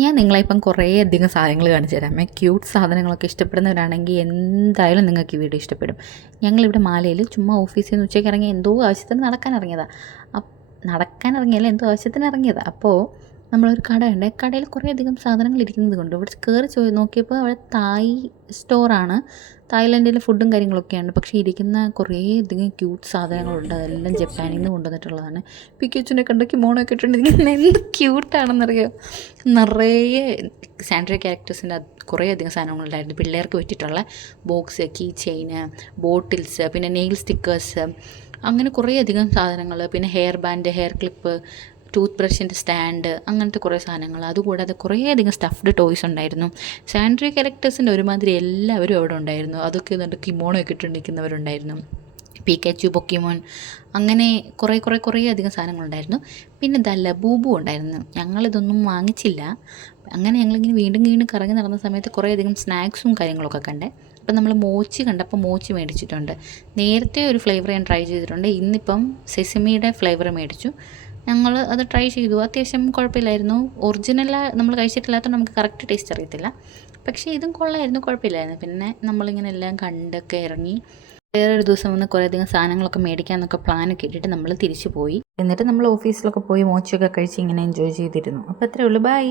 ഞാൻ നിങ്ങളെ കുറേയധികം സാധനങ്ങൾ കാണിച്ചു തരാമേ. ക്യൂട്ട് സാധനങ്ങളൊക്കെ ഇഷ്ടപ്പെടുന്നവരാണെങ്കിൽ എന്തായാലും നിങ്ങൾക്ക് ഈ വീഡിയോ ഇഷ്ടപ്പെടും. ഞങ്ങളിവിടെ മാലയിൽ ചുമ്മാ ഓഫീസിൽ നിന്ന് ഉച്ചയ്ക്ക് ഇറങ്ങി എന്തോ ആവശ്യത്തിന് നടക്കാനിറങ്ങിയതാണ്. നടക്കാനിറങ്ങിയല്ല, എന്തോ ആവശ്യത്തിന് ഇറങ്ങിയതാണ്. അപ്പോൾ നമ്മളൊരു കടയുണ്ട്. കടയിൽ കുറേയധികം സാധനങ്ങൾ ഇരിക്കുന്നത് കൊണ്ട് ഇവിടെ കയറി നോക്കിയപ്പോൾ അവിടെ തായ് സ്റ്റോറാണ്. തായ്ലൻഡിലെ ഫുഡും കാര്യങ്ങളൊക്കെയാണ്. പക്ഷേ ഇരിക്കുന്ന കുറേയധികം ക്യൂട്ട് സാധനങ്ങളുണ്ട്. അതെല്ലാം ജപ്പാനിൽ നിന്ന് കൊണ്ടുവന്നിട്ടുള്ളതാണ്. പിക്കച്ചുനെ കണ്ട കിമോണൊക്കെ ഇട്ടുണ്ടെങ്കിൽ എന്ത് ക്യൂട്ടാണെന്നറിയോ. നിറയെ സാൻഡ്രി ക്യാരക്ടേഴ്സിൻ്റെ കുറേയധികം സാധനങ്ങളുണ്ടായിരുന്നു. പിള്ളേർക്ക് പറ്റിയിട്ടുള്ള ബോക്സ്, കീ ചെയിന്, ബോട്ടിൽസ്, പിന്നെ നെയിൽ സ്റ്റിക്കേഴ്സ്, അങ്ങനെ കുറേയധികം സാധനങ്ങൾ. പിന്നെ hair band, hair clip, tooth ബ്രഷിൻ്റെ സ്റ്റാൻഡ്, അങ്ങനത്തെ കുറേ സാധനങ്ങൾ. അതുകൂടാതെ കുറേയധികം സ്റ്റഫ്ഡ് ടോയ്സ് ഉണ്ടായിരുന്നു. സാൻഡ്രി ക്യാരക്ടേഴ്സിൻ്റെ ഒരുമാതിരി എല്ലാവരും അവിടെ ഉണ്ടായിരുന്നു. അതൊക്കെ എന്നിട്ട് കിമോണൊക്കെ ഇട്ടുണ്ടിരിക്കുന്നവരുണ്ടായിരുന്നു. പിക്കാച്ചു, പൊക്കിമോൻ, അങ്ങനെ കുറേ അധികം സാധനങ്ങളുണ്ടായിരുന്നു. പിന്നെ ലബൂബു ഉണ്ടായിരുന്നു. ഞങ്ങളിതൊന്നും വാങ്ങിച്ചില്ല. അങ്ങനെ ഞങ്ങളിങ്ങനെ വീണ്ടും കറങ്ങി നടന്ന സമയത്ത് കുറേയധികം സ്നാക്സും കാര്യങ്ങളൊക്കെ കണ്ടേ. അപ്പം നമ്മൾ മോച്ചി കണ്ടപ്പോൾ മോച്ചി മേടിച്ചിട്ടുണ്ട്. നേരത്തെ ഒരു ഫ്ലേവർ ഞാൻ ട്രൈ ചെയ്തിട്ടുണ്ട്. ഇന്നിപ്പം സെസമിയുടെ ഫ്ലേവർ മേടിച്ചു. ഞങ്ങൾ അത് ട്രൈ ചെയ്തു. അത്യാവശ്യം കുഴപ്പമില്ലായിരുന്നു. ഒറിജിനൽ നമ്മൾ കഴിച്ചിട്ടില്ലാത്തതുകൊണ്ട് നമുക്ക് കറക്റ്റ് ടേസ്റ്റ് അറിയത്തില്ല. പക്ഷേ ഇതും കൊള്ളായിരുന്നു, കുഴപ്പമില്ലായിരുന്നു. പിന്നെ നമ്മളിങ്ങനെ എല്ലാം കണ്ടൊക്കെ ഇറങ്ങി വേറൊരു ദിവസം വന്ന് കുറേയധികം സാധനങ്ങളൊക്കെ മേടിക്കാമെന്നൊക്കെ പ്ലാനൊക്കെ ഇട്ടിട്ട് നമ്മൾ തിരിച്ചു പോയി. എന്നിട്ട് നമ്മൾ ഓഫീസിലൊക്കെ പോയി മോച്ചൊക്കെ കഴിച്ച് ഇങ്ങനെ എൻജോയ് ചെയ്തിരുന്നു. അപ്പോൾ അത്രേ ഉള്ളൂ. ബൈ.